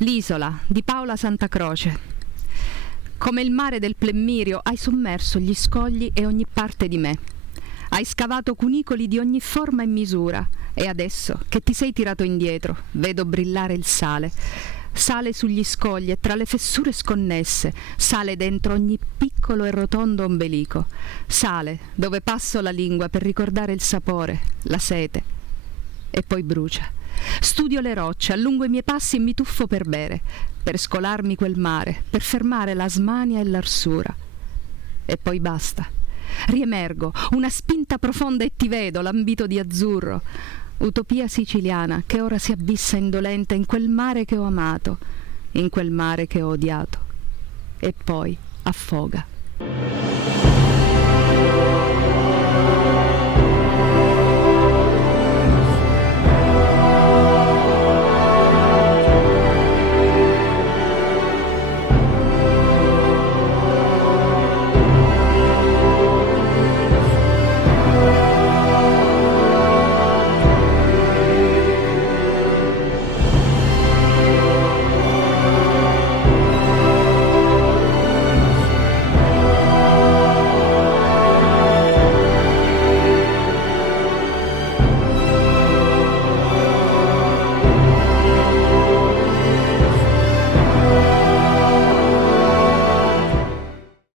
L'isola di Paola Santa Croce. Come il mare del Plemmirio hai sommerso gli scogli e ogni parte di me. Hai scavato cunicoli di ogni forma e misura e adesso che ti sei tirato indietro vedo brillare il sale. Sale sugli scogli e tra le fessure sconnesse, sale dentro ogni piccolo e rotondo ombelico, sale dove passo la lingua per ricordare il sapore, la sete, e poi brucia. Studio le rocce, allungo i miei passi e mi tuffo per bere, per scolarmi quel mare, per fermare la smania e l'arsura. E poi basta. Riemergo, una spinta profonda e ti vedo, lambito di azzurro. Utopia siciliana che ora si abissa indolente in quel mare che ho amato, in quel mare che ho odiato. E poi affoga.